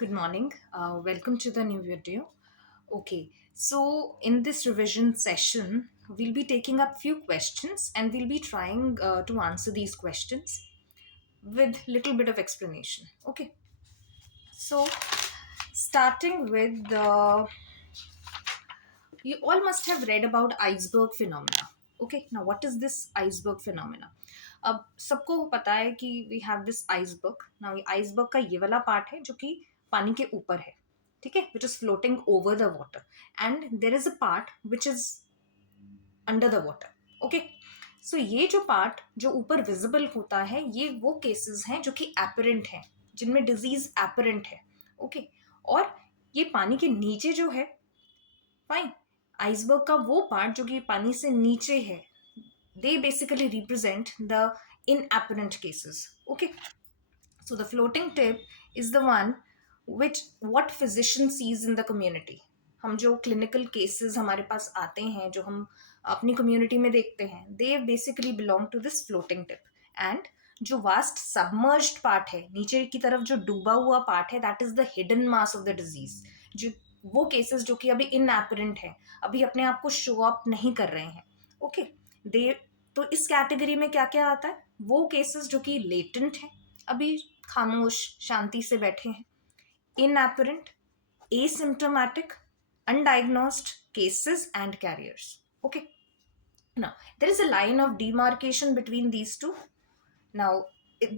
Good morning. Welcome to the new video. Okay, so in this revision session, we'll be taking up few questions and we'll be trying to answer these questions with little bit of explanation. Okay, so starting with the, you all must have read about iceberg phenomena. Okay, now what is this iceberg phenomena? अब सबको पता है कि we have this iceberg. Now ये iceberg का ये वाला part है जो कि पानी के ऊपर है, ठीक है, which is floating over the water, and there is a part which is under the water. Okay, so ये जो पार्ट जो ऊपर विजिबल होता है ये वो केसेस हैं जो कि एपरेंट हैं, जिनमें डिजीज एपरेंट है. ओके, और ये पानी के नीचे जो है, फाइन, आइसबर्ग का वो पार्ट जो कि पानी से नीचे है, they basically represent the inapparent cases. Okay, so the floating tip is the one which what physician sees in the community. हम जो क्लिनिकल केसेस हमारे पास आते हैं, जो हम अपनी कम्युनिटी में देखते हैं, they basically belong to this floating tip. And जो वास्ट सबमर्ज्ड पार्ट है, नीचे की तरफ जो डूबा हुआ पार्ट है, that is the hidden mass of the disease. जो वो केसेस जो कि अभी इनएपरेंट है, अभी अपने आप को शो अप नहीं कर रहे हैं. ओके, दे, तो इस कैटेगरी में क्या क्या आता है? वो केसेस जो कि लेटेंट हैं, अभी खामोश शांति से बैठे हैं, इनएपरेंट, asymptomatic, undiagnosed cases and carriers. Okay, now there is a line of demarcation between these two. Now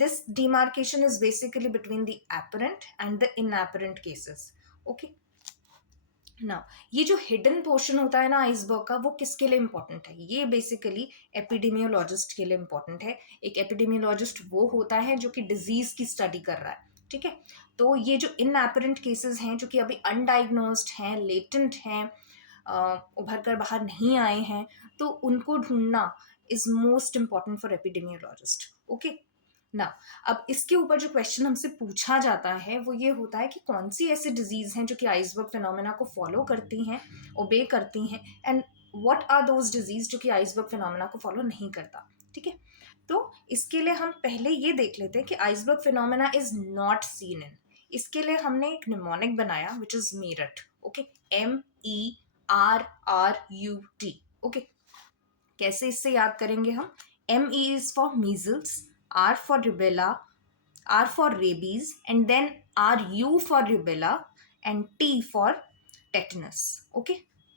this demarcation is basically between the apparent and the inapparent cases. Okay, ना, ये जो हिडन पोर्शन होता है ना iceberg का, वो किसके लिए इंपॉर्टेंट है? ये बेसिकली एपिडेमियोलॉजिस्ट के लिए इंपॉर्टेंट है. एक एपिडेमियोलॉजिस्ट वो होता है जो कि डिजीज की स्टडी कर रहा है, ठीक है. तो ये जो इनएपरेंट केसेस हैं जो कि अभी अनडायग्नोस्ड हैं, लेटेंट हैं, उभर कर बाहर नहीं आए हैं, तो उनको ढूंढना is most important for epidemiologist. Okay, ना, अब इसके ऊपर जो क्वेश्चन हमसे पूछा जाता है वो ये होता है कि कौन सी ऐसी डिजीज हैं जो कि आइसबर्ग फिनोमेना को फॉलो करती हैं, ओबे करती हैं, and what are those disease जो कि आइसबर्ग फिनोमेना को फॉलो नहीं करता. ठीक है, तो इसके लिए हम पहले ये देख लेते हैं कि iceberg phenomena is not seen in. इसके लिए हमने एक निमोनिक बनाया which is Meerut. Okay, MERRUT. Okay, कैसे इससे याद करेंगे हम? ME is for measles, R for rubella, R for rabies, and then RU for rubella, and T for tetanus. Okay,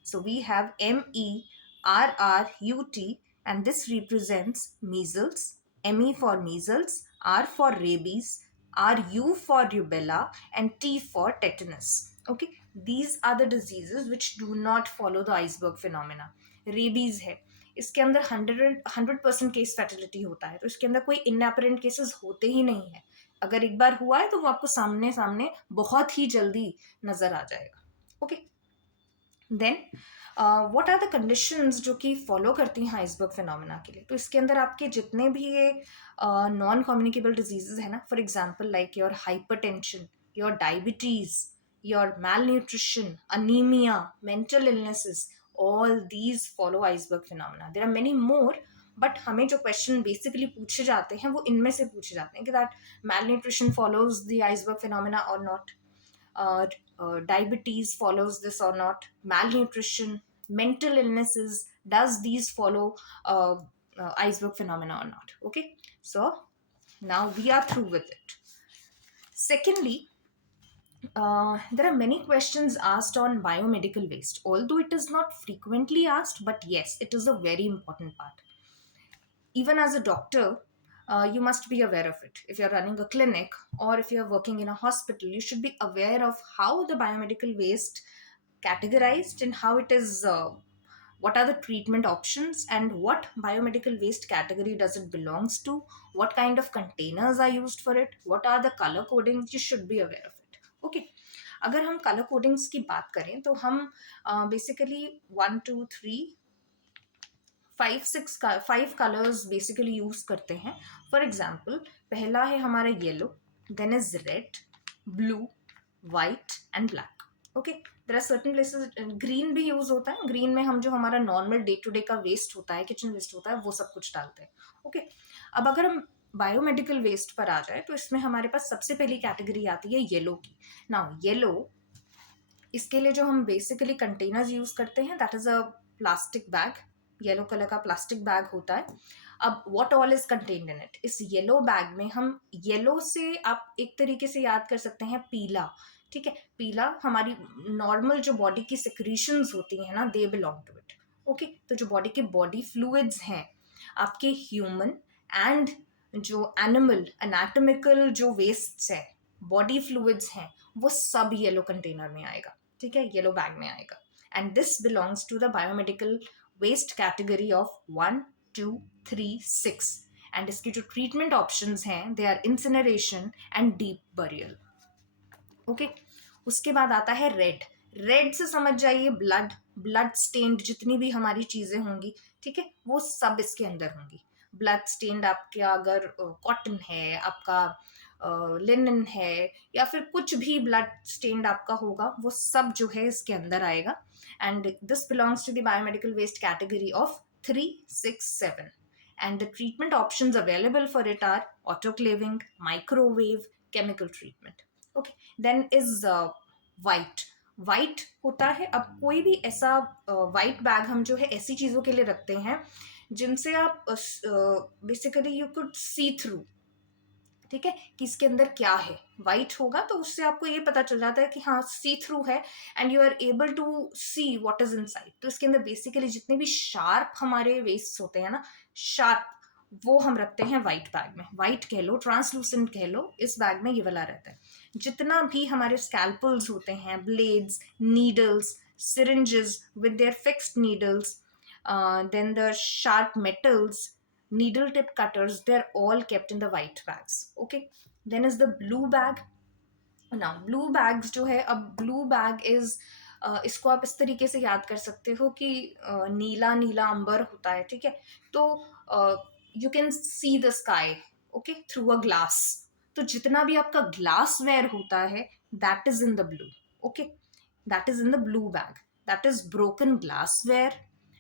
so we have MERRUT, and this represents measles. ME for measles, R for rabies, RU for rubella, and T for tetanus. Okay, these are the diseases which do not follow the iceberg phenomena. Rabies है, इसके अंदर 100% case fatality होता है, तो इसके अंदर कोई इनएपरेंट cases होते ही नहीं है. अगर एक बार हुआ है तो वो आपको सामने सामने बहुत ही जल्दी नजर आ जाएगा. Okay, then what are the conditions जो कि फॉलो करती हैं आइसबर्ग फिनोमेना के लिए? तो इसके अंदर आपके जितने भी ये नॉन कम्युनिकेबल डिजीजेस है ना, for example like your hypertension, your diabetes, your malnutrition, anemia, mental illnesses, all these follow iceberg phenomena. There are many more, but हमें जो क्वेश्चन बेसिकली पूछे जाते हैं वो इनमें से पूछे जाते हैं कि that malnutrition follows the iceberg phenomena or not, diabetes follows this or not, malnutrition, mental illnesses, does these follow iceberg phenomena or not? Okay, so now we are through with it. Secondly, there are many questions asked on biomedical waste, although it is not frequently asked, but yes, it is a very important part. Even as a doctor, you must be aware of it. If you're running a clinic or if you're working in a hospital, you should be aware of how the biomedical waste categorized and how it is, what are the treatment options and what biomedical waste category does it belongs to, what kind of containers are used for it, what are the color codings. You should be aware of it. Okay, अगर हम colour codings की बात करें तो हम basically 1 2 3 5 colours basically use करते हैं. For example, पहला है हमारा yellow, then is red, blue, white and black. Okay, there are certain places green भी यूज होता है. ग्रीन में हम जो हमारा नॉर्मल डे टू डे का वेस्ट होता है, किचन वेस्ट होता है, वो सब कुछ डालते हैं. ओके, अब अगर हम बायोमेडिकल वेस्ट पर आ जाए तो इसमें हमारे पास सबसे पहली कैटेगरी आती है येलो की. नाउ येलो, इसके लिए जो हम बेसिकली कंटेनर्स यूज करते हैं that is a plastic bag. Yellow colour का प्लास्टिक बैग होता है. अब what all is contained in it, इस येलो बैग में हम, येलो से आप एक तरीके से याद कर सकते हैं पीला. ठीक है, पीला हमारी नॉर्मल जो बॉडी की सिक्रीशंस होती हैं ना, they belong to it. Okay, तो जो बॉडी के बॉडी फ्लूइड्स हैं आपके ह्यूमन एंड जो एनिमल एनाटॉमिकल जो वेस्ट है, बॉडी फ्लूइड्स हैं, वो सब येलो कंटेनर में आएगा. ठीक है, येलो बैग में आएगा. And this belongs to the biomedical waste category of 1, 2, 3, 6. And इसकी जो ट्रीटमेंट ऑप्शंस हैं they are incineration and deep burial. Okay, उसके बाद आता है रेड. रेड से समझ जाइए ब्लड, ब्लड स्टेन्ड जितनी भी हमारी चीजें होंगी, ठीक है, वो सब इसके अंदर होंगी. ब्लड स्टेन्ड आपका अगर कॉटन है, आपका लिनन है, या फिर कुछ भी ब्लड स्टेन्ड आपका होगा, वो सब जो है इसके अंदर आएगा. And this belongs to the biomedical waste category of 3, 6, 7. And the treatment options available for it are autoclaving, microwave, chemical treatment. Okay, then is white. White होता है, अब कोई भी ऐसा वाइट बैग हम जो है ऐसी चीजों के लिए रखते हैं जिनसे आप basically you could see through. ठीक है, कि इसके अंदर क्या है. वाइट होगा तो उससे आपको ये पता चल जाता है कि हाँ सी थ्रू है and you are able to see what is inside. तो इसके अंदर बेसिकली जितने भी शार्प हमारे वेस्ट होते हैं ना, शार्प, वो हम रखते हैं वाइट बैग में. वाइट कह लो, ट्रांसलूसेंट कह लो, इस बैग में ये वाला रहता है. जितना भी हमारे स्कैल्पल्स होते हैं, blades, needles, syringes with their fixed needles, then the sharp metals, needle tip cutters, they're all kept in the white bags. Okay, then is the blue bag. Now blue bags जो है, अब blue bag is इसको आप इस तरीके से याद कर सकते हो कि नीला नीला अंबर होता है. ठीक है, तो you can see the sky, okay, through a glass. तो जितना भी आपका ग्लास वेयर होता है that is in the blue. Okay, that is in the blue bag. That is broken glassware,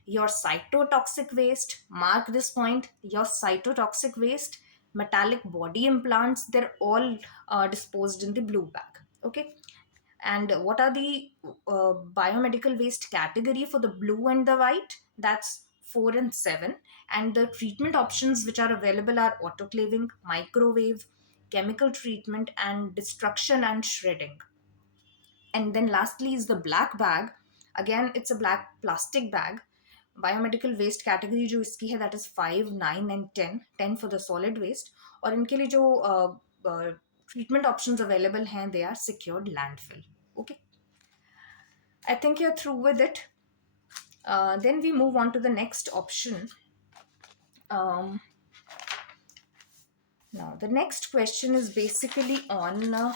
your cytotoxic waste. Mark this point, your cytotoxic waste, metallic body implants, they're all disposed in the blue bag. Okay, and what are the biomedical waste category for the blue and the white? That's 4 and 7. And the treatment options which are available are autoclaving, microwave, chemical treatment, and destruction and shredding. And then lastly is the black bag. Again, it's a black plastic bag. Biomedical waste category जो इसकी है that is 5, 9 and 10. 10 for the solid waste. और इनके लिए जो treatment options available हैं, they are secured landfill. Okay, I think you're through with it. Then we move on to the next option. Now the next question is basically on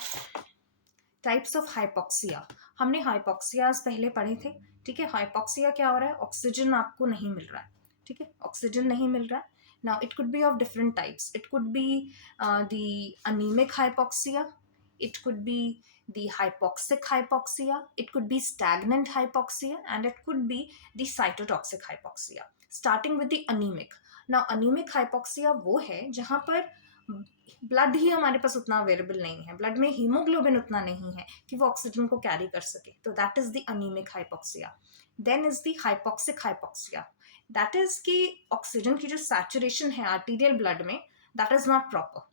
types of hypoxia. हमने हाइपोक्सियाज पहले पढ़े थे. ठीक है, hypoxia क्या हो रहा है, ऑक्सीजन आपको नहीं मिल रहा है. ठीक है, ऑक्सीजन नहीं मिल रहा है. Now it could B of different types. It could be the anaemic hypoxia, it could B the hypoxic hypoxia, it could be stagnant hypoxia, and it could be the cytotoxic hypoxia. Starting with the anemic. Now anemic hypoxia वो है जहाँ पर blood ही हमारे पास उतना available नहीं है, blood में haemoglobin उतना नहीं है कि वो ऑक्सीजन को कैरी कर सके, तो that is the anaemic hypoxia. Then is the hypoxic hypoxia. That is कि ऑक्सीजन की जो सैचुरेशन है आर्टीरियल ब्लड में दैट इज नॉट प्रॉपर.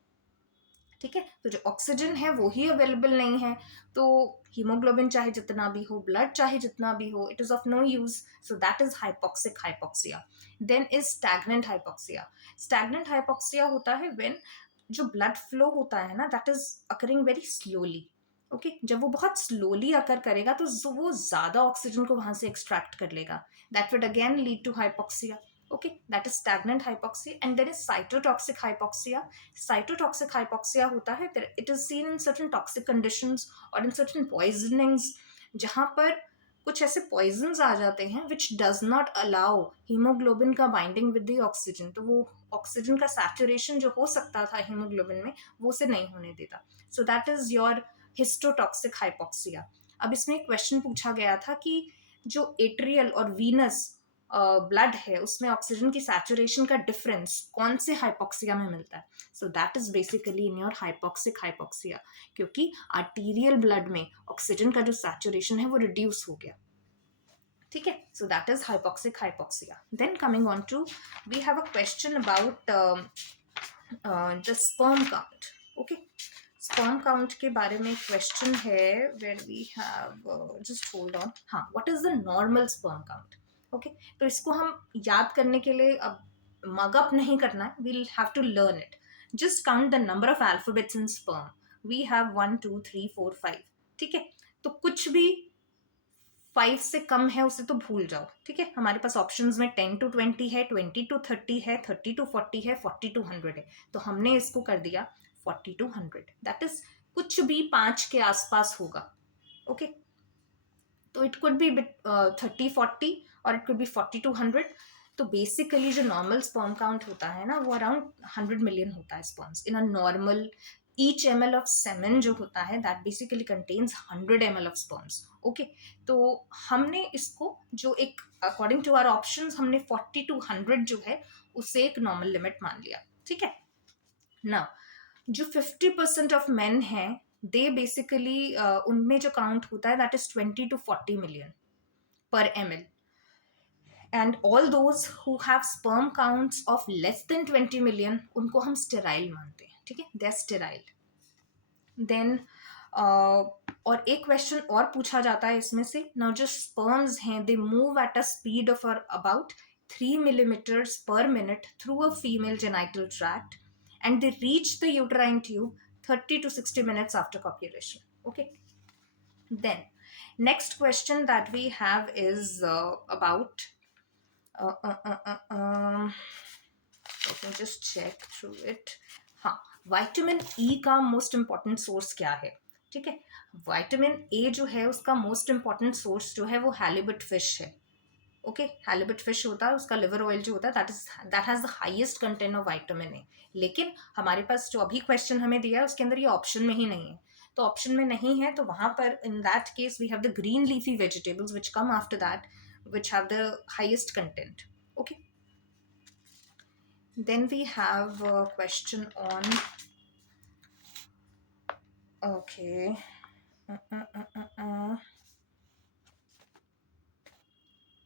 ठीक है, तो जो ऑक्सीजन है वो ही अवेलेबल नहीं है, तो हीमोग्लोबिन चाहे जितना भी हो, ब्लड चाहे जितना भी हो, it is of no use. So that is hypoxic hypoxia. Then is stagnant hypoxia. Stagnant hypoxia होता है व्हेन जो ब्लड फ्लो होता है ना that is occurring very slowly. Okay, जब वो बहुत स्लोली अकर करेगा तो वो ज्यादा ऑक्सीजन को वहां से एक्सट्रैक्ट कर लेगा. That would again lead to hypoxia. Okay, that is stagnant hypoxia. And there is cytotoxic hypoxia. Cytotoxic hypoxia होता है, it is seen in certain toxic conditions or in certain poisonings, जहाँ पर कुछ ऐसे poisons आ जाते हैं which does not allow hemoglobin का binding with the oxygen. तो वो oxygen का saturation जो हो सकता था hemoglobin में वो से नहीं होने देता. So that is your histotoxic hypoxia. अब इसमें एक क्वेश्चन पूछा गया था कि जो एट्रियल और वीनस ब्लड है उसमें ऑक्सीजन की सैचुरेशन का डिफरेंस कौन से हाइपोक्सिया में मिलता है. So that is basically in your hypoxic hypoxia, क्योंकि आर्टीरियल ब्लड में ऑक्सीजन का जो सैचुरेशन है वो रिड्यूस हो गया. ठीक है, so that is hypoxic hypoxia. Then coming on to, we have a question about the sperm count. Okay, sperm count के बारे में क्वेश्चन है where we have, just hold on. हाँ, what is the normal sperm count. Okay, तो इसको हम याद करने के लिए अब मग अप नहीं करना है, we'll have to learn it. Just count the number of alphabets in sperm. We have 1 2 3 4 5. ठीक है, तो कुछ भी 5 से कम है उसे तो भूल जाओ. ठीक है, हमारे पास ऑप्शंस में 10 to 20 है, 20 to 30 है, 30 to 40 है, 40 to 100 है. तो हमने इसको कर दिया 40 to 100. दैट इज कुछ भी 5 के आसपास होगा. ओके, तो इट कुड बी 30 40 और इट कुड बी 40 to 100. तो बेसिकली जो नॉर्मल स्पर्म काउंट होता है ना वो अराउंड 100 million होता है sperms in a normal. Each ml of semen जो होता है that basically contains 100 ml of sperms. Okay, तो हमने इसको जो एक अकॉर्डिंग टू आवर ऑप्शंस हमने 40 to 100 जो है उसे एक नॉर्मल लिमिट मान लिया. ठीक है ना, जो 50% ऑफ मेन हैं दे बेसिकली उनमें जो काउंट होता है that is 20 to 40 million per ml. And all those who have sperm counts of less than 20 million उनको हम स्टेराइल मानते हैं. ठीक है, दे आर स्टेराइल. देन और एक क्वेश्चन और पूछा जाता है इसमें से ना, जो स्पर्म्स हैं they move at a speed of about 3 millimeters per minute through a female genital tract and they reach the uterine tube 30 to 60 minutes after copulation. Okay, then next question that we have is about let me just check through it. हाँ, vitamin E का most important source क्या है. ठीक है, vitamin A जो है उसका most important source जो है वो हैलिबट फिश है. ओके, हैलिबट फिश होता है, उसका लिवर ऑयल जो होता है that has the highest content of vitamin A. लेकिन हमारे पास जो अभी क्वेश्चन हमें दिया है उसके अंदर ये ऑप्शन में ही नहीं है. तो ऑप्शन में नहीं है तो वहां पर in that case we have the green leafy vegetables which come after that which have the highest content. Okay, then we have a question on, okay,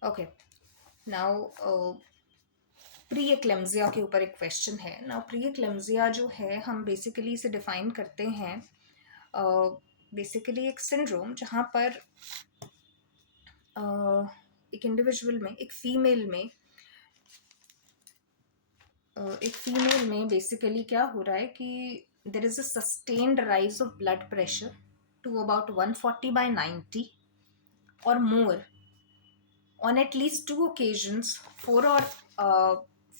okay, now pre eclampsia के ऊपर एक question है. Now pre eclampsia जो है हम basically इसे define करते हैं बेसिकली एक सिंड्रोम जहाँ पर एक इंडिविजुअल में एक फीमेल में बेसिकली क्या हो रहा है कि there is a sustained rise of blood pressure to about 140/90 or more on at least 2 occasions, 4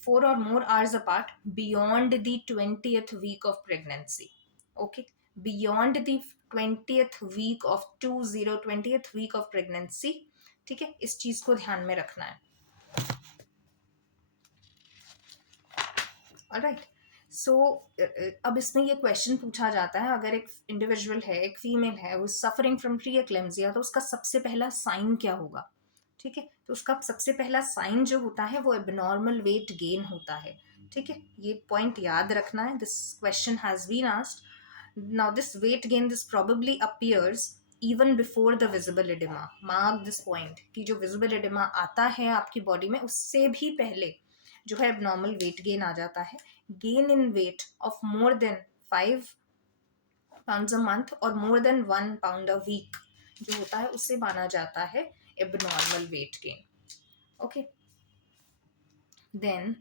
or more hours apart beyond the 20th week of pregnancy. Okay, beyond the 20th week of 20th week of pregnancy. ठीक है, इस चीज को ध्यान में रखना है. Alright, सो अब इसमें ये क्वेश्चन पूछा जाता है, अगर एक इंडिविजुअल है, एक फीमेल है, वो सफरिंग फ्रॉम प्री एक्लेम्सिया, तो उसका सबसे पहला साइन क्या होगा. ठीक है, तो उसका सबसे पहला साइन जो होता है वो एबनॉर्मल वेट गेन होता है. ठीक है, ये पॉइंट याद रखना है. This question has been asked. Now this weight gain this probably appears even before the visible oedema. Mark this point कि जो विजिबल एडिमा आता है आपकी बॉडी में उससे भी पहले जो है एबनॉर्मल वेट गेन आ जाता है. Gain in weight of more than 5 pounds a month और more than 1 pound a week जो होता है उससे माना जाता है abnormal weight gain. Okay, then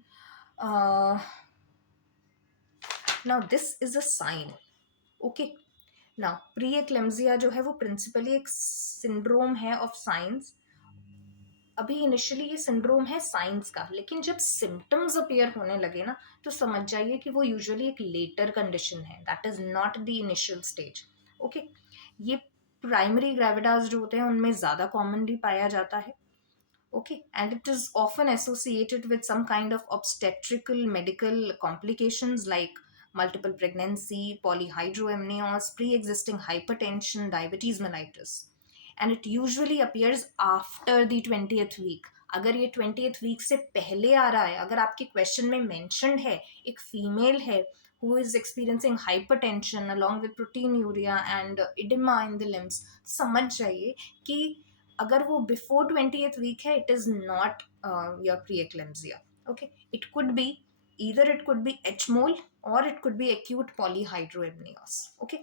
now this is a sign. Okay, now pre-eclampsia जो है वो principally एक syndrome है of signs. अभी इनिशियली ये सिंड्रोम है साइंस का, लेकिन जब सिम्टम्स अपीयर होने लगे ना तो समझ जाइए कि वो यूजुअली एक लेटर कंडीशन है, that is not the initial stage. Okay, ये प्राइमरी ग्रेविडास जो होते हैं उनमें ज़्यादा कॉमनली पाया जाता है. Okay, and it is often associated with some kind of obstetrical medical complications like multiple pregnancy, polyhydramnios, pre-existing hypertension, diabetes mellitus. And it usually appears after the 20th week, अगर ये 20th वीक से पहले आ रहा है, अगर आपके question में mentioned है एक फीमेल है who is experiencing hypertension along with proteinuria and edema in the limbs, समझ जाइए कि अगर वो बिफोर 20th वीक है, it is not your preeclampsia. Okay, it could be either it could be HMOL or it could be acute polyhydramnios. Okay,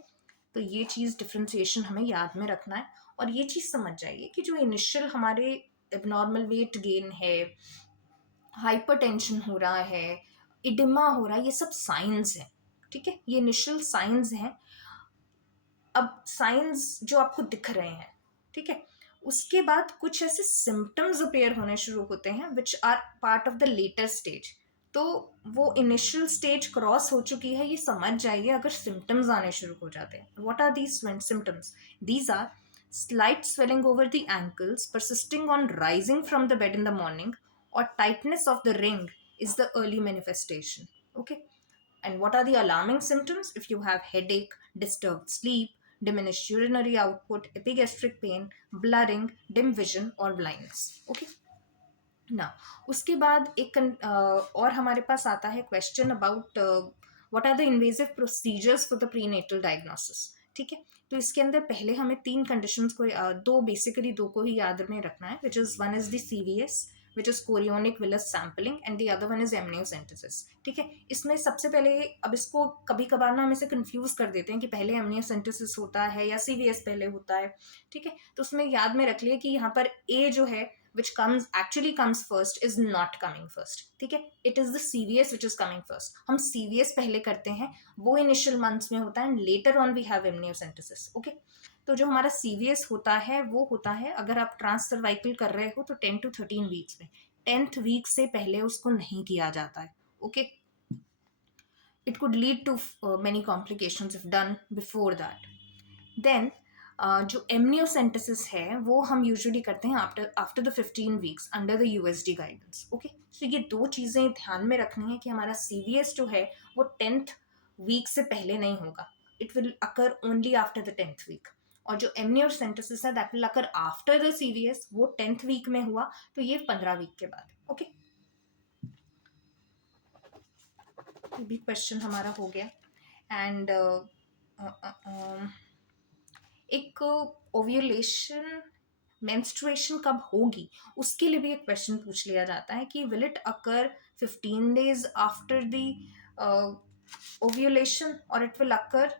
तो ये चीज़ differentiation हमें याद में रखना है. और ये चीज़ समझ जाइए कि जो इनिशियल हमारे एबनॉर्मल वेट गेन है, हाइपरटेंशन हो रहा है, इडिमा हो रहा है, ये सब साइंस है. ठीक है, ये इनिशियल साइंस हैं. अब साइंस जो आपको दिख रहे हैं, ठीक है, उसके बाद कुछ ऐसे सिम्टम्स अपेयर होने शुरू होते हैं which are part of the later stage. तो वो इनिशियल स्टेज क्रॉस हो चुकी है, ये समझ जाइए अगर सिम्टम्स आने शुरू हो जाते हैं. What are these symptoms? These are slight swelling over the ankles persisting on rising from the bed in the morning, or tightness of the ring is the early manifestation. Okay, and what are the alarming symptoms? If you have headache, disturbed sleep, diminished urinary output, epigastric pain, blurring, dim vision or blindness. Okay, ना उसके बाद एक और हमारे पास आता है question about what are the invasive procedures for the prenatal diagnosis. ठीक है, तो इसके अंदर पहले हमें तीन कंडीशंस को दो को ही याद में रखना है, which is one is the CVS, which is chorionic villus sampling, and the other one is amniocentesis. ठीक है, इसमें सबसे पहले, अब इसको कभी कभार ना हम इसे कंफ्यूज कर देते हैं कि पहले एमनियोसेंटेसिस होता है या CVS पहले होता है. ठीक है, तो उसमें याद में रख लिए कि यहाँ पर ए जो है which actually comes first is not coming first. ठीक है, it is the CVS which is coming first. हम CVS पहले करते हैं, वो initial months में होता है, and later on we have amniocentesis. Okay, तो जो हमारा CVS होता है वो होता है अगर आप ट्रांस सर्वाइकल कर रहे हो तो 10 to 13 वीक्स में. 10th वीक से पहले उसको नहीं किया जाता है. Okay, it could lead to many complications if done before that. Then जो एमनियोसेंटेसिस है वो हम यूजुअली करते हैं after the 15 weeks under the USD guidance. Okay, तो ये दो चीज़ें ध्यान में रखनी है कि हमारा CVS जो है वो 10th वीक से पहले नहीं होगा. It will occur only after the 10th week. और जो एमनियोसेंटेसिस है that will occur after the CVS, वो 10th वीक में हुआ तो ये 15 वीक के बाद. ओके, ये भी क्वेश्चन हमारा हो गया. एंड एक ओव्यूलेशन, मेंस्ट्रुएशन कब होगी, उसके लिए भी एक क्वेश्चन पूछ लिया जाता है कि will it occur 15 days after the ovulation और it will occur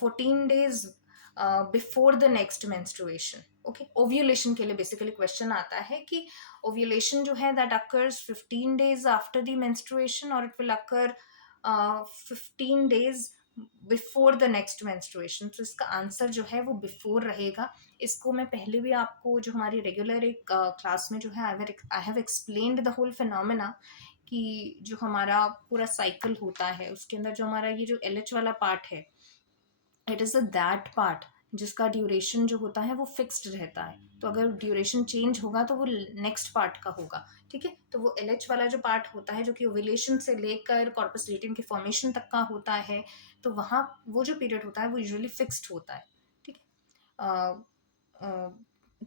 14 days before the next menstruation. Okay, ovulation के लिए बेसिकली क्वेश्चन आता है कि ओव्यूलेशन जो है that occurs 15 days after the menstruation और it will occur 15 days before the next menstruation. तो इसका आंसर जो है वो बिफोर रहेगा. इसको मैं पहले भी आपको जो हमारी रेगुलर एक क्लास में जो है I have explained the whole phenomena कि जो हमारा पूरा साइकिल होता है उसके अंदर जो हमारा ये जो LH वाला पार्ट है, इट इज़ दैट पार्ट जिसका ड्यूरेशन जो होता है वो फिक्स्ड रहता है. तो अगर ड्यूरेशन चेंज होगा तो वो नेक्स्ट पार्ट का होगा. ठीक है, तो वो LH वाला जो पार्ट होता है जो कि ओव्यूलेशन से लेकर कॉर्पस ल्यूटियम के फॉर्मेशन तक का होता है, तो वहाँ वो जो पीरियड होता है वो यूजुअली फिक्स्ड होता है. ठीक है,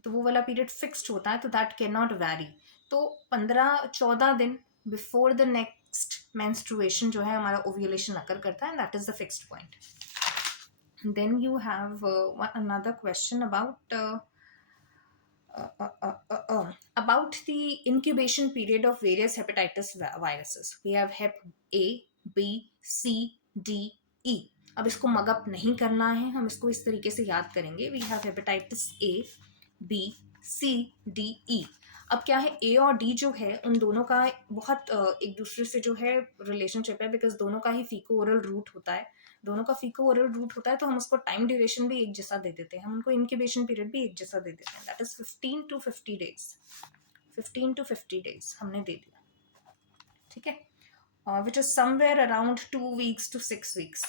तो वो वाला पीरियड फिक्स्ड होता है, तो दैट कैन नॉट वैरी. तो 15-14 दिन बिफोर द नेक्स्ट मेंस्ट्रुएशन जो है हमारा ओव्यूलेशन अकर करता है, that is the fixed point. Then you have another question about the incubation period of various hepatitis viruses. We have Hep A, B, C, D, E. अब इसको mug up नहीं करना है, हम इसको इस तरीके से याद करेंगे. We have hepatitis A, B, C, D, E. अब क्या है, A और D जो है उन दोनों का बहुत एक दूसरे से जो है रिलेशनशिप है, बिकॉज दोनों का ही फीको ओरल रूट होता है. दोनों का फीको ओरल रूट होता है तो हम उसको टाइम ड्यूरेशन भी एक जैसा दे देते हैं, हम उनको इंक्यूबेशन पीरियड भी एक जैसा दे देते हैं. That is 15 to 50 days. 15 to 50 days हमने दे दिया. ठीक है, which is somewhere around 2 weeks to 6 weeks.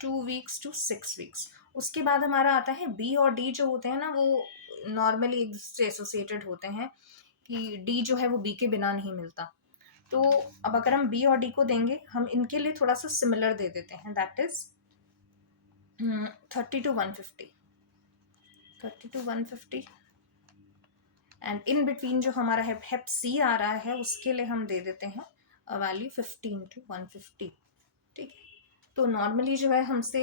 2 weeks to 6 weeks. उसके बाद हमारा आता है B और D जो होते हैं ना, वो नॉर्मली एक दूसरे एसोसिएटेड होते हैं कि D जो है वो B के बिना नहीं मिलता. तो अब अगर हम B और D को देंगे, हम इनके लिए थोड़ा सा सिमिलर दे देते हैं, that is 30 to 150. 30 to 150. And in between जो हमारा हेप सी आ रहा है उसके लिए हम दे देते हैं वैल्यू 15 to 150। ठीक है, तो नॉर्मली जो है हमसे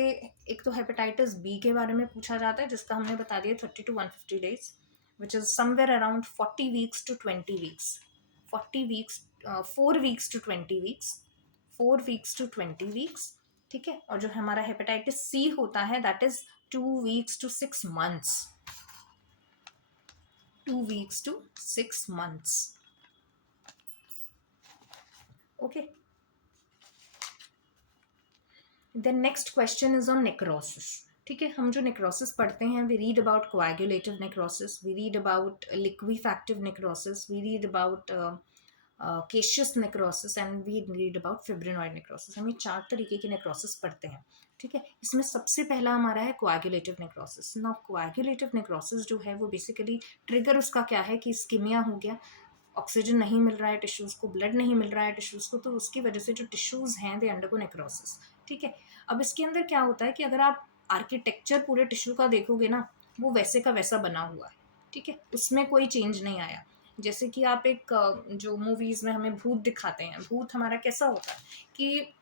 एक तो हेपेटाइटिस बी के बारे में पूछा जाता है जिसका हमने बता दिया 30 to 150 days, which is somewhere around 40 weeks to 20 weeks, 40 weeks 4 weeks to 20 weeks, 4 weeks to 20 weeks. ठीक है, और जो हमारा हेपेटाइटिस सी होता है that is 2 weeks to 6 months, 2 weeks to 6 months। Okay, then next question is on necrosis। ठीक है, हम जो नेक्रोसिस पढ़ते हैं we read about coagulative necrosis, we read about liquefactive necrosis, we read about caseous necrosis and we read about fibrinoid necrosis. हम ये 4 तरीके की नेक्रोसिस पढ़ते हैं। ठीक है, इसमें सबसे पहला हमारा है कोएगुलेटिव नेक्रोसिस। ना कोएगुलेटिव नेक्रोसिस जो है वो बेसिकली ट्रिगर उसका क्या है कि स्किमिया हो गया, ऑक्सीजन नहीं मिल रहा है टिश्यूज़ को, ब्लड नहीं मिल रहा है टिश्यूज़ को, तो उसकी वजह से जो टिश्यूज़ हैं दे अंडरगो नेक्रोसिस। ठीक है, अब इसके अंदर क्या होता है कि अगर आप आर्किटेक्चर पूरे टिश्यू का देखोगे ना वो वैसे का वैसा बना हुआ है। ठीक है, उसमें कोई चेंज नहीं आया। जैसे कि आप एक जो मूवीज़ में हमें भूत दिखाते हैं, भूत हमारा कैसा होता है कि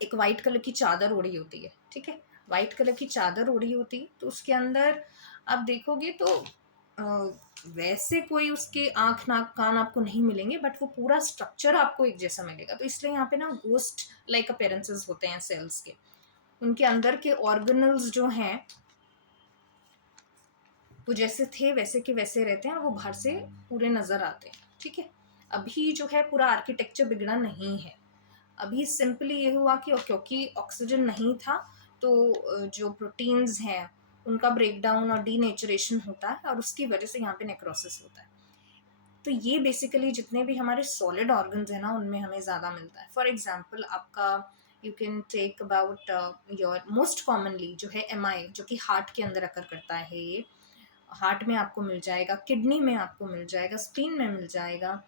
एक वाइट कलर की चादर ओढ़ी होती है। ठीक है, वाइट कलर की चादर ओढ़ी होती है, तो उसके अंदर आप देखोगे तो वैसे कोई उसके आँख नाक कान आपको नहीं मिलेंगे, बट वो पूरा स्ट्रक्चर आपको एक जैसा मिलेगा। तो इसलिए यहाँ पे ना गोस्ट लाइक अपीयरेंसेस होते हैं सेल्स के, उनके अंदर के ऑर्गेनल्स जो हैं वो जैसे थे वैसे के वैसे रहते हैं, वो बाहर से पूरे नज़र आते हैं। ठीक है, अभी जो है पूरा आर्किटेक्चर बिगड़ा नहीं है। अभी सिंपली ये हुआ कि क्योंकि ऑक्सीजन नहीं था तो जो प्रोटीन्स हैं उनका ब्रेकडाउन और डीनेचुरेशन होता है और उसकी वजह से यहाँ पे नेक्रोसिस होता है। तो ये बेसिकली जितने भी हमारे सॉलिड ऑर्गन्स हैं ना उनमें हमें ज़्यादा मिलता है। फॉर एग्जांपल आपका you can take about your most commonly जो है एमआई, जो कि हार्ट के अंदर अकर करता है। ये हार्ट में आपको मिल जाएगा, किडनी में आपको मिल जाएगा, स्प्लीन में मिल जाएगा,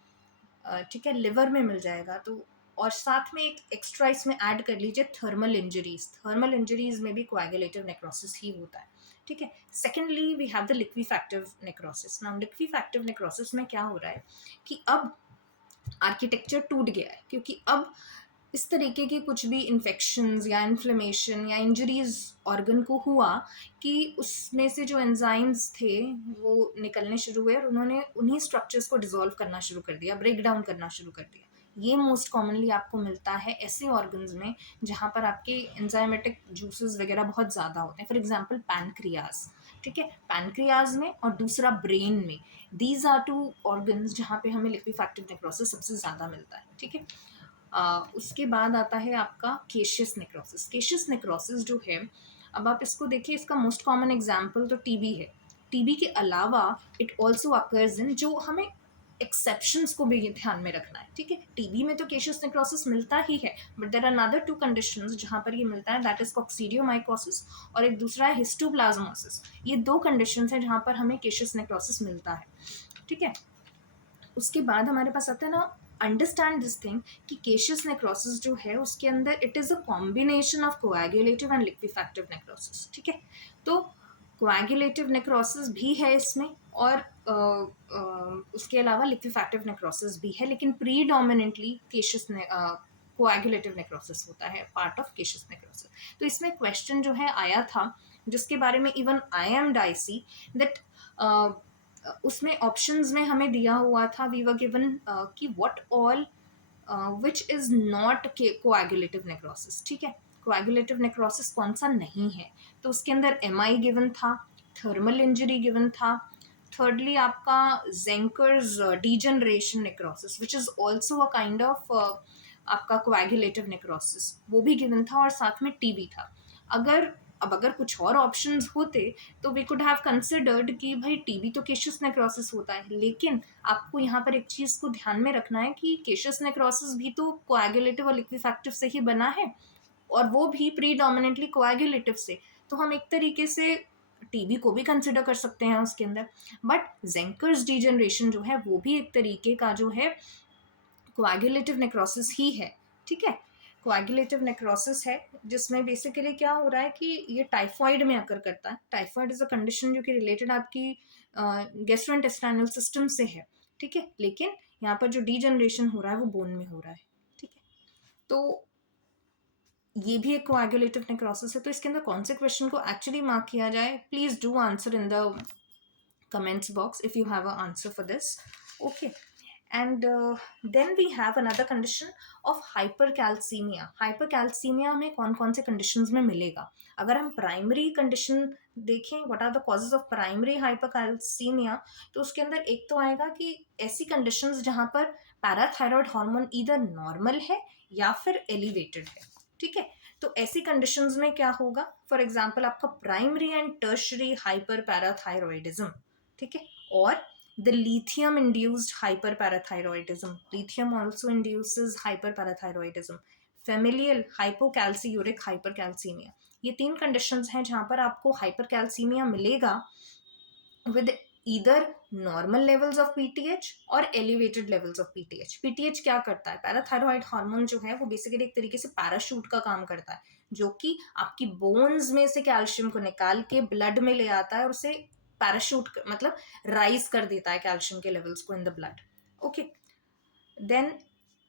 ठीक है, लिवर में मिल जाएगा। तो और साथ में एक एक्स्ट्रा इसमें ऐड कर लीजिए थर्मल इंजरीज, थर्मल इंजरीज में भी कोएगुलेटिव नेक्रोसिस ही होता है। ठीक है, secondly we have the liquefactive necrosis. Now liquefactive necrosis में क्या हो रहा है कि अब आर्किटेक्चर टूट गया है, क्योंकि अब इस तरीके की कुछ भी इन्फेक्शंस या इन्फ्लेमेशन या इंजरीज ऑर्गन को हुआ कि उसमें से जो एंजाइम्स थे वो निकलने शुरू हुए और उन्होंने उन्हीं स्ट्रक्चर्स को डिसॉल्व करना शुरू कर दिया, ब्रेक डाउन करना शुरू कर दिया। ये मोस्ट कॉमनली आपको मिलता है ऐसे ऑर्गन्स में जहाँ पर आपके एंजाइमेटिक जूसेस वगैरह बहुत ज़्यादा होते हैं। For example pancreas. ठीक है, पैनक्रियाज में और दूसरा ब्रेन में, दीज आर 2 ऑर्गन्स जहाँ पे हमें लिक्विफैक्टिव नेक्रोसिस सबसे ज़्यादा मिलता है। ठीक है, उसके बाद आता है आपका केशियस नेक्रोसिस। केशियस नेक्रोसिस जो है, अब आप इसको देखिए, इसका मोस्ट कॉमन एग्जाम्पल तो टीबी है। टीबी के अलावा इट ऑल्सो अकर्स इन, जो हमें एक्सेप्शंस को भी ध्यान में रखना है। ठीक है, टीबी में तो केशियस नेक्रोसिस मिलता ही है, but there are another 2 conditions जहाँ पर ये मिलता है, दैट इज कॉक्सीडियोमाइकोसिस और एक दूसरा है हिस्टोप्लाज्मोसिस। ये 2 कंडीशंस हैं जहाँ पर हमें केशियस नेक्रोसिस मिलता है। ठीक है, उसके बाद हमारे पास आता है ना, अंडरस्टैंड दिस थिंग कि केशियस नेक्रोसिस जो है उसके अंदर it is a combination of coagulative and liquefactive necrosis. ठीक है, तो कोएगुलेटिव नेक्रोसिस भी है इसमें और उसके अलावा लिक्विफैक्टिव नेक्रोसिस भी है, लेकिन प्रीडोमिनेंटली केशियस कोएगुलेटिव नेक्रोसिस होता है, पार्ट ऑफ केशियस नेक्रोसिस। तो इसमें क्वेश्चन जो है आया था जिसके बारे में even I am dicey that उसमें ऑप्शंस में हमें दिया हुआ था, वी वर गिवन कि what all which is not coagulative necrosis. ठीक है, कोएगुलेटिव नेक्रोसिस कौन सा नहीं है, तो उसके अंदर एमआई गिवन था, थर्मल इंजरी गिवन था, थर्डली आपका जेंकर्स degeneration necrosis which is also a kind of आपका कोएगुलेटिव नेक्रोसिस, वो भी गिवन था, और साथ में टीबी था। अगर कुछ और ऑप्शंस होते तो वी कुड हैव कंसिडर्ड कि भाई टीबी तो केशियस नेक्रोसिस होता है, लेकिन आपको यहाँ पर एक चीज़ को ध्यान में रखना है कि केशियस नेक्रोसिस भी तो कोएगुलेटिव और लिक्विफैक्टिव से ही बना है, और वो भी प्रीडोमिनेंटली कोएगुलेटिव से। तो हम एक तरीके से टीबी को भी कंसिडर कर सकते हैं उसके अंदर, बट जेंकर्स डीजनरेशन जो है वो भी एक तरीके का जो है कोएगुलेटिव नेक्रोसिस ही है। ठीक है, कोएगुलेटिव नेक्रोसिस है, जिसमें बेसिकली क्या हो रहा है कि ये टाइफाइड में आकर करता है। टाइफाइड इज अ कंडीशन जो कि रिलेटेड आपकी गैस्ट्रोइंटेस्टाइनल सिस्टम से है, ठीक है, लेकिन यहाँ पर जो डीजनरेशन हो रहा है वो बोन में हो रहा है, ठीक है। तो ये भी एक कोएगुलेटिव नेक्रोसिस है। तो इसके अंदर कौन से क्वेश्चन को एक्चुअली मार्क किया जाए, please do answer in the comments box if you have an answer for this. Okay. And then we have another condition of hypercalcemia. Hypercalcemia में कौन कौन से conditions में मिलेगा? अगर हम primary condition देखें, what are the causes of primary hypercalcemia, तो उसके अंदर एक तो आएगा कि ऐसी conditions जहाँ पर parathyroid hormone either normal है या फिर elevated है, ठीक है। तो ऐसी कंडीशंस में क्या होगा, फॉर एग्जाम्पल आपका primary and tertiary hyper parathyroidism, ठीक है, और the lithium induced hyperparathyroidism. Lithium also induces hyperparathyroidism. Familial hypocalciuric hypercalcemia. ये 3 कंडीशंस हैं जहां पर आपको हाइपरकैल्सीमिया मिलेगा with either normal levels of PTH और elevated levels of PTH. PTH क्या करता है? पैराथायरॉइड हार्मोन जो है वो बेसिकली एक तरीके से पैराशूट का काम करता है, जो कि आपकी बोन्स में से कैल्शियम को निकाल के ब्लड में ले आता है और उसे पैराशूट मतलब राइज कर देता है कैल्शियम के लेवल्स को in the blood. Okay, then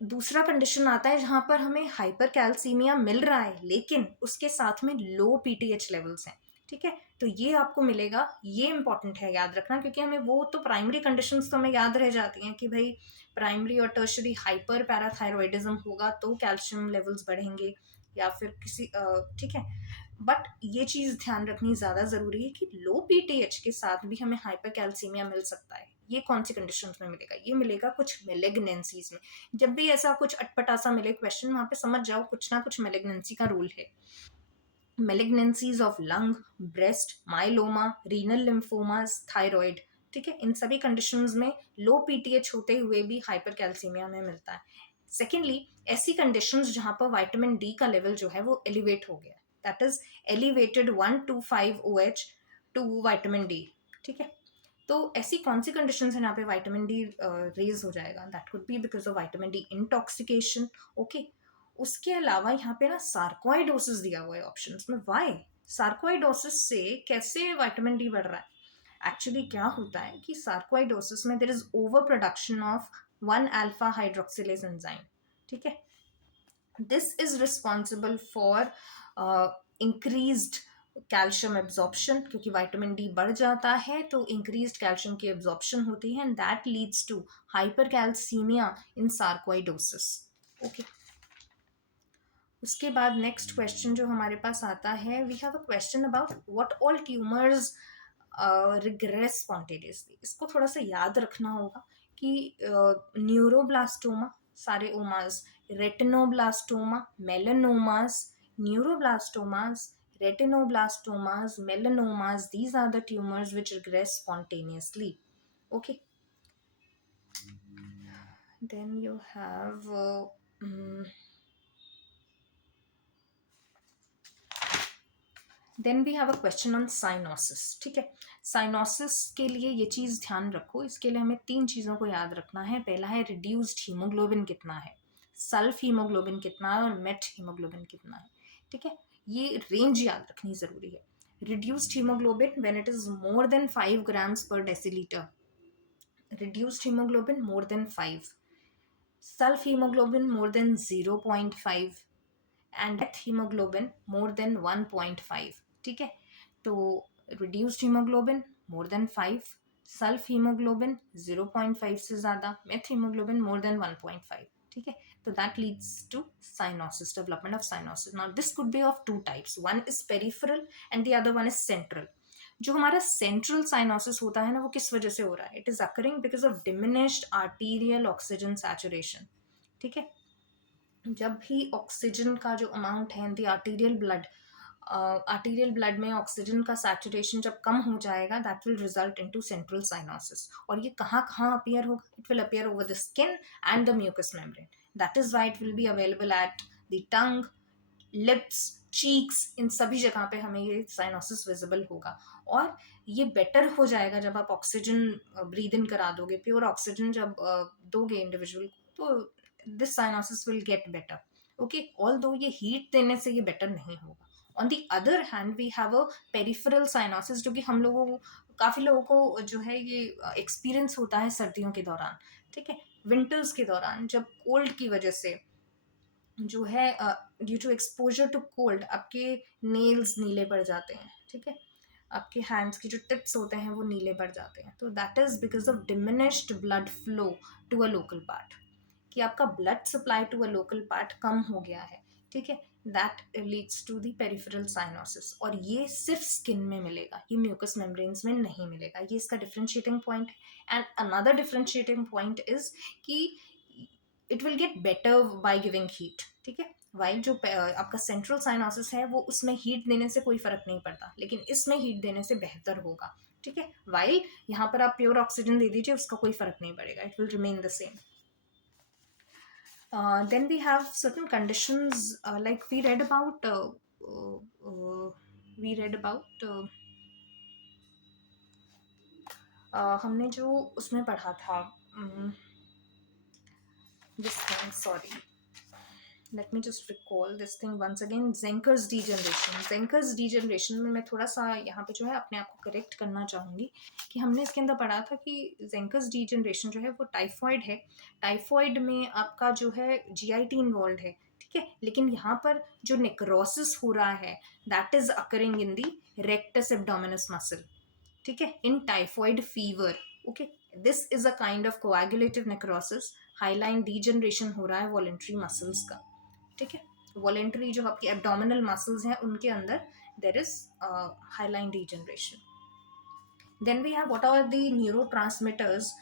दूसरा कंडीशन आता है जहां पर हमें हाइपर कैल्सीमिया मिल रहा है लेकिन उसके साथ में लो पीटीएच लेवल्स हैं, ठीक है। तो ये आपको मिलेगा, ये इंपॉर्टेंट है याद रखना, क्योंकि हमें वो तो प्राइमरी कंडीशंस तो हमें याद रह जाती हैं कि भाई प्राइमरी और टर्शरी हाइपर पैराथायरॉयडिज्म होगा तो कैल्शियम लेवल्स बढ़ेंगे या फिर किसी ठीक है। बट ये चीज़ ध्यान रखनी ज़्यादा ज़रूरी है कि लो पीटीएच के साथ भी हमें हाइपर कैल्सीमिया मिल सकता है। ये कौन सी कंडीशंस में मिलेगा? ये मिलेगा कुछ मेलिग्नेंसीज में। जब भी ऐसा कुछ अटपटा सा मिले क्वेश्चन, वहाँ पे समझ जाओ कुछ ना कुछ मेलिग्नेंसी का रोल है। Malignancies of lung, breast, myeloma, renal lymphomas, thyroid, ठीक है, इन सभी कंडीशंस में लो पीटीएच होते हुए भी हाइपर कैल्सीमिया में मिलता है। सेकेंडली, ऐसी कंडीशंस जहां पर विटामिन डी का लेवल जो है वो एलिवेट हो गया, that is elevated 125 OH two vitamin D, ठीक है। तो ऐसी कौन सी कंडीशंस है जहाँ पे विटामिन डी रेज हो जाएगा? That could be because of vitamin D intoxication. Okay, उसके अलावा यहाँ पे ना सार्कोइडोसिस दिया हुआ है ऑप्शंस में। व्हाई? सार्कोइडोसिस से कैसे विटामिन डी बढ़ रहा है? एक्चुअली क्या होता है कि सार्कोइडोसिस में there is over production of 1 alpha hydroxylase enzyme, ठीक है। This is responsible for increased calcium absorption, क्योंकि विटामिन डी बढ़ जाता है तो इंक्रीज्ड कैल्शियम की एब्जॉर्प्शन होती है and that leads to hypercalcemia in sarcoidosis. Okay, उसके बाद नेक्स्ट क्वेश्चन जो हमारे पास आता है, we have a question about what all tumours regress spontaneously. इसको थोड़ा सा याद रखना होगा कि न्यूरोब्लास्टोमा, सारे omas, retinoblastoma, melanomas, neuroblastomas, retinoblastomas, melanomas, these are the tumors which regress spontaneously. Okay, then you have then we have a question on cyanosis, ठीक है। साइनोसिस के लिए ये चीज़ ध्यान रखो, इसके लिए हमें 3 चीज़ों को याद रखना है। पहला है रिड्यूस्ड हीमोग्लोबिन कितना है, सल्फ हीमोग्लोबिन कितना है और मेट हीमोग्लोबिन कितना है, ठीक है। ये रेंज याद रखनी ज़रूरी है। Reduced haemoglobin when it is more than 5 grams per deciliter, reduced hemoglobin more than 5, self hemoglobin more than 0.5 and death hemoglobin more than 1.5, ठीक है। तो reduced hemoglobin more than 5, self hemoglobin 0.5 से ज़्यादा, meth hemoglobin more than 1.5, ठीक है। तो that leads to cyanosis, development of cyanosis. Now this could be of 2 types, one is peripheral and the other one is central. जो हमारा central cyanosis होता है ना, वो किस वजह से हो रहा है? It is occurring because of diminished arterial oxygen saturation, ठीक है। जब भी ऑक्सीजन का जो अमाउंट है इन द आर्टीरियल ब्लड में ऑक्सीजन का सैचुरेशन जब कम हो जाएगा, that will result into central cyanosis. और ये कहाँ कहाँ अपीयर होगा? It will appear over the skin and the mucous membrane, that is why it will be available at the tongue, lips, cheeks, in सभी जगह पे हमें ये साइनोसिस विजिबल होगा। और ये बेटर हो जाएगा जब आप ऑक्सीजन ब्रीद इन करा दोगे, प्योर ऑक्सीजन जब दोगे इंडिविजुअल को, तो this cyanosis will get better. Okay, all though ये हीट देने से ये बेटर नहीं होगा. On the other hand we have a peripheral cyanosis, जो कि हम लोगों को, काफ़ी लोगों को जो है ये एक्सपीरियंस होता है सर्दियों के दौरान. ठीक है, विंटर्स के दौरान जब कोल्ड की वजह से जो है, due to exposure to cold, आपके नेल्स नीले पड़ जाते हैं. ठीक है, आपके हैंड्स की जो टिप्स होते हैं वो नीले पड़ जाते हैं. तो that is because of diminished blood flow to a local part, कि आपका blood supply to a local part कम हो गया है. ठीक है, that leads to the peripheral cyanosis. और ये सिर्फ स्किन में मिलेगा, ये म्यूकस मेम्ब्रेन्स में नहीं मिलेगा. ये इसका डिफरेंशिएटिंग पॉइंट है. And another differentiating point is कि it will get better by giving heat. ठीक है, वाइल जो आपका सेंट्रल साइनोसिस है वो उसमें हीट देने से कोई फर्क नहीं पड़ता, लेकिन इसमें हीट देने से बेहतर होगा. ठीक है, वाइल यहाँ पर आप प्योर ऑक्सीजन दे दीजिए, उसका कोई फर्क नहीं पड़ेगा, it will remain the same. Then we have certain conditions, like uh, uh, we read about हमने जो उसमें पढ़ा था, this thing, sorry, let me just recall this thing once again. Zenker's degeneration. Zenker's degeneration में मैं थोड़ा सा यहाँ पे जो है अपने आप को करेक्ट करना चाहूँगी कि हमने इसके अंदर पढ़ा था कि Zenker's degeneration जो है वो टाइफॉइड है. टाइफॉइड में आपका जो है GIT इन्वॉल्व है. ठीक है, लेकिन यहाँ पर जो नेक्रोसिस हो रहा है that is occurring in the rectus abdominis muscle. ठीक है, in typhoid fever. Okay, this is a kind of coagulative necrosis. Hyaline degeneration हो रहा है वॉलेंट्री मसल्स का. ठीक है, वॉलेंट्री जो आपकी एब्डोमिनल मसल्स हैं उनके अंदर there is hyaline degeneration. Then we have what are the neurotransmitters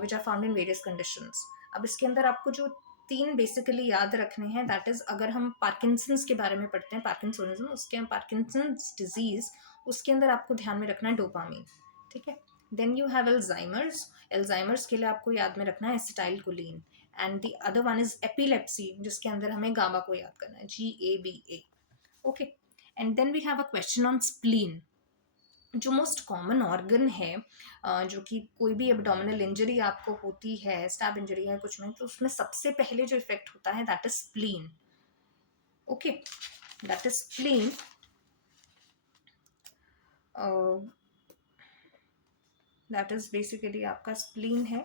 which are found in various conditions. अब इसके अंदर आपको जो तीन बेसिकली याद रखने हैं, दैट इज अगर हम पार्किंसंस के बारे में पढ़ते हैं, पार्किंसोनिज्म, उसके हम पार्किंसंस डिजीज, उसके अंदर आपको ध्यान में रखना है डोपामीन. ठीक है, then you have Alzheimer's. Alzheimer's के लिए आपको याद में रखना है acetylcholine. And the other one is epilepsy, जिसके अंदर हमें गाबा को याद करना है, GABA. Okay, and then we have a question on spleen. जो मोस्ट कॉमन ऑर्गन है, जो कि कोई भी एब्डोमिनल इंजरी आपको होती है, स्टैब इंजरी है कुछ में, तो उसमें सबसे पहले जो इफेक्ट होता है that is spleen. Okay, that is spleen. That is basically आपका स्प्लीन है.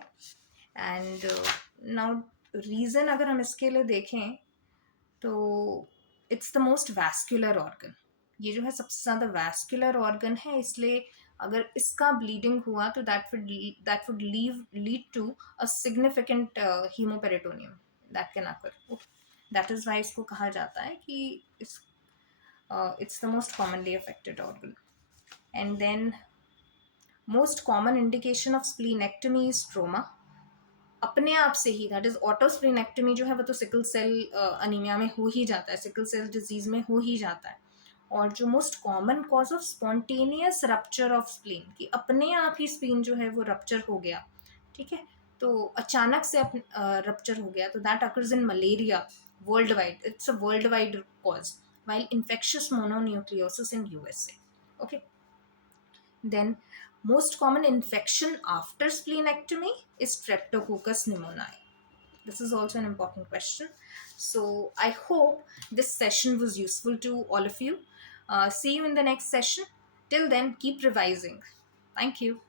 एंड नाउ रीजन अगर हम इसके लिए देखें तो it's the most vascular organ. ये जो है सबसे ज़्यादा वैस्कुलर ऑर्गन है, इसलिए अगर इसका ब्लीडिंग हुआ तो that would lead to a significant hemoperitoneum that can occur. That is why इसको कहा जाता है कि it's the most commonly affected organ. And then most common indication of splenectomy is trauma. अपने आप से ही, दैट इज ऑटोस्प्लीनेक्टमी जो है वो तो सिकल सेल अनीमिया में हो ही जाता है, सिकल सेल डिजीज में हो ही जाता है. और जो most common cause of spontaneous rupture of spleen, कि अपने आप ही स्प्लीन जो है वो रप्चर हो गया. ठीक है, तो अचानक से रप्चर हो गया, तो that occurs in malaria world wide. It's a world wide cause, while infectious mononucleosis in USA. Okay, then most common infection after splenectomy is Streptococcus pneumoniae. This is also an important question. So I hope this session was useful to all of you. See you in the next session. Till then, keep revising. Thank you.